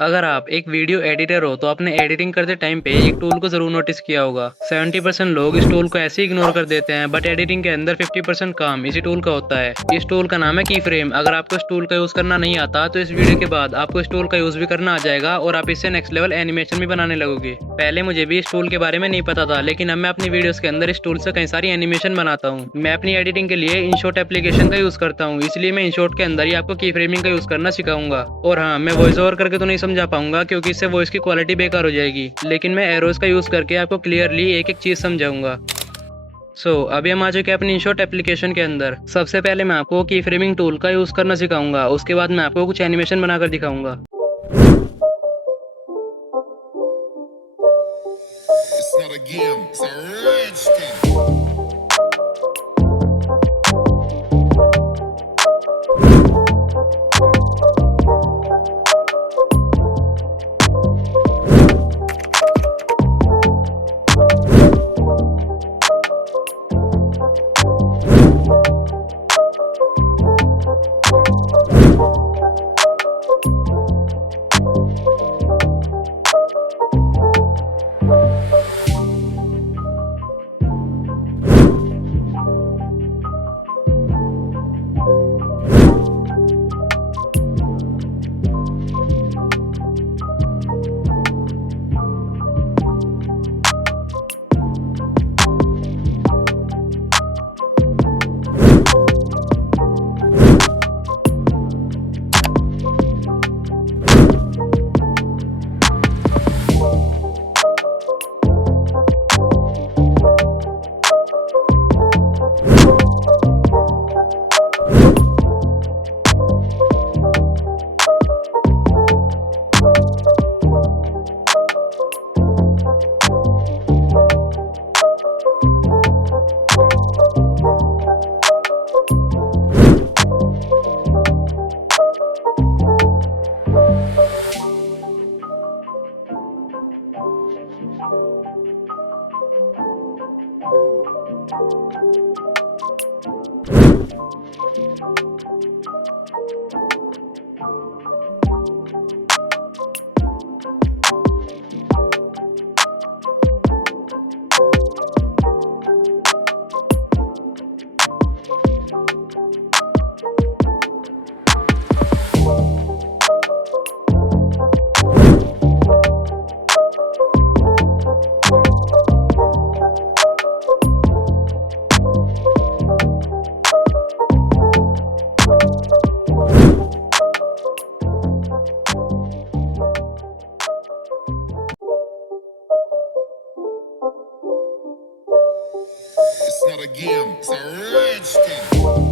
अगर आप एक वीडियो एडिटर हो तो आपने एडिटिंग करते टाइम पे एक टूल को जरूर नोटिस किया होगा। 70% लोग इस टूल को ऐसे ही इग्नोर कर देते हैं, बट एडिटिंग के अंदर 50% काम इसी टूल का होता है। इस टूल का नाम है की फ्रेम। अगर आपको इस टूल का यूज करना नहीं आता तो इस वीडियो के बाद आपको इस टूल का यूज भी करना आ जाएगा और आप इससे नेक्स्ट लेवल एनिमेशन भी बनाने लगोगे। पहले मुझे भी इस टूल के बारे में नहीं पता था, लेकिन अब मैं अपनी वीडियोस के अंदर इस टूल से कई सारी एनिमेशन बनाता हूँ। मैं अपनी एडिटिंग के लिए इनशॉट एप्लीकेशन का यूज करता हूँ, इसलिए मैं इनशॉट के अंदर ही आपको की फ्रेमिंग का यूज करना सिखाऊंगा। और हाँ, मैं वॉइस ओवर करके तो नहीं समझा पाऊंगा क्योंकि इससे वॉइस की क्वालिटी बेकार हो जाएगी, लेकिन मैं एरोस का यूज करके आपको क्लियरली एक एक चीज समझाऊंगा। अभी हम आ चुके हैं अपनी इनशॉट एप्लीकेशन के अंदर। सबसे पहले मैं आपको की फ्रेमिंग टूल का यूज करना सिखाऊंगा, उसके बाद मैं आपको कुछ एनिमेशन बनाकर दिखाऊंगा। It's not a game, it's a rich thing. It's not a game, it's a rich thing.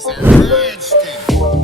It's a rich thing.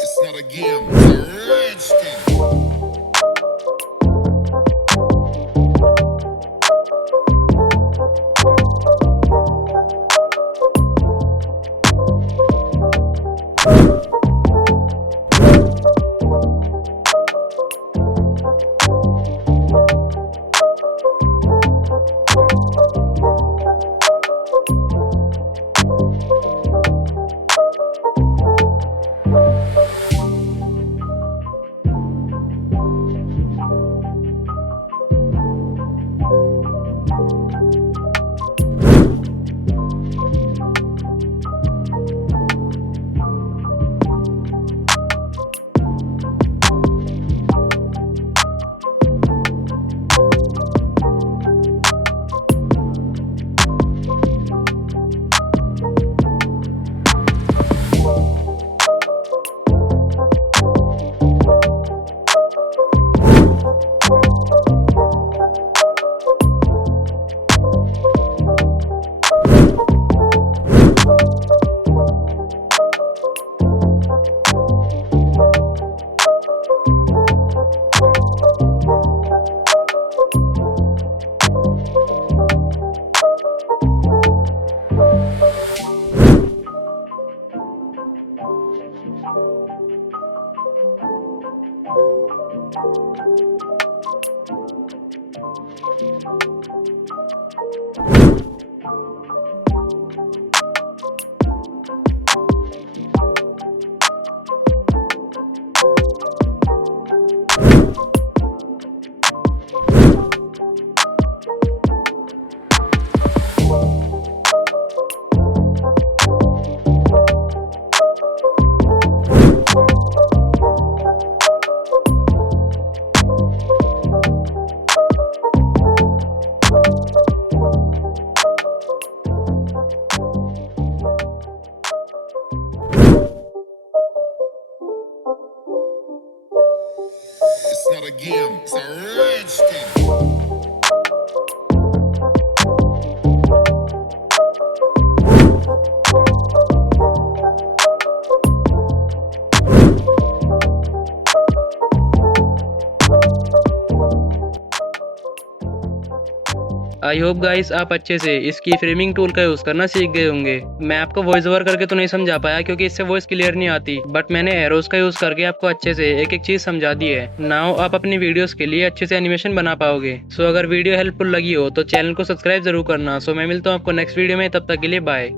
It's not a game, it's a rich thing. It's not a game, it's a rich thing. I hope guys आप अच्छे से इस की framing tool का यूज करना सीख गए होंगे। मैं आपको वॉइस ओवर करके तो नहीं समझा पाया क्योंकि इससे वॉइस क्लियर नहीं आती, बट मैंने एरोस का यूज करके आपको अच्छे से एक एक चीज समझा दी है। नाउ आप अपनी वीडियोस के लिए अच्छे से एनिमेशन बना पाओगे। सो अगर वीडियो हेल्पफुल लगी हो तो चैनल को सब्सक्राइब जरूर करना। सो मैं मिलता हूँ आपको नेक्स्ट वीडियो में, तब तक के लिए बाय।